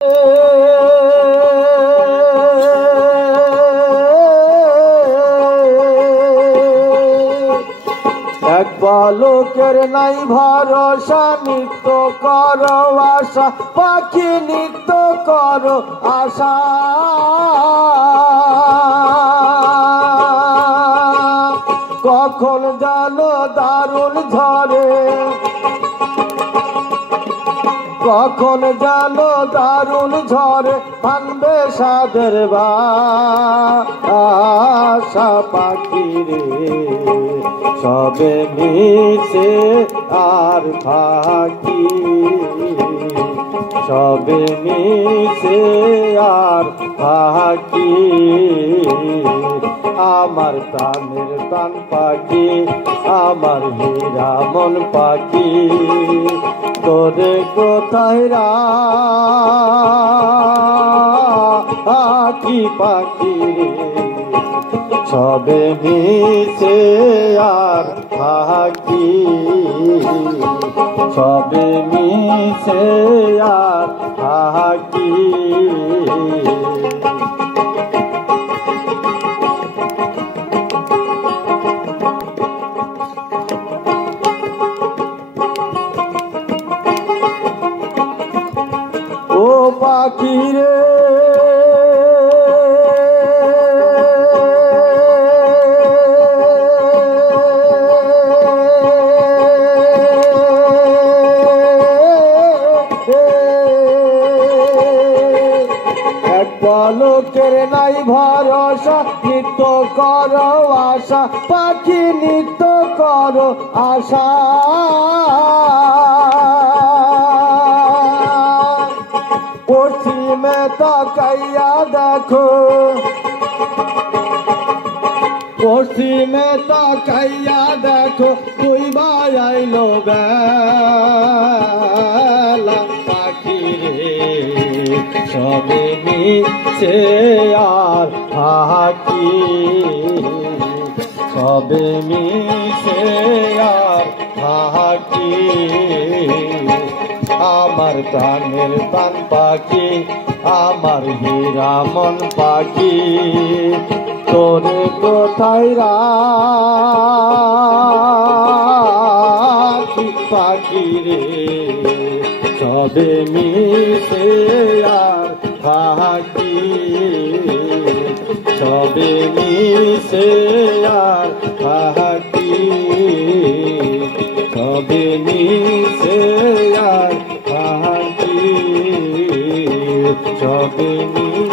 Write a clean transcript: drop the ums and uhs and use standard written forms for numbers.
এক বালকের নাই ভরসা, নিত্য করো আশা, পাখি নিত্য করো আশা। কখন জানো দারুণ ঝরে, কখন জানো দারুণ ঝরে, ভাঙবে সাদের বাসা। পাখি রে সবে মিশে আর ফাঁকি, সবে মিশে আর ফাঁকি। আমার প্রাণের প্রাণ পাখি, আমার হীরা মন পাখি, তোরে কোথায় রাখি পাখি রে, সবে মিশে আর ফাঁকি, সবে মিশে আর ফাঁকি। ও পাখি রে এক পলকের নাই ভরসা, নিত্য করো আশা, পাখি নিত্য করো আশা। পশ্চিমে তাকাইয়া দেখো, পশ্চিমে তাকাইয়া দেখো, তুই ভাই আইলো বেলা। পাখি রে সবে মিশে আর ফাঁকি, সবে মিশে আর ফাঁকি। আমার প্রাণের প্রাণ পাখি, আমার হীরা মন পাখি, তোরে কোথায় রাখি পাখি রে, সবে মিশে আর ফাঁকি, সবে মিশে আর ফাঁকি, সবে মিশে আর ফাঁকি, সবে মিশে।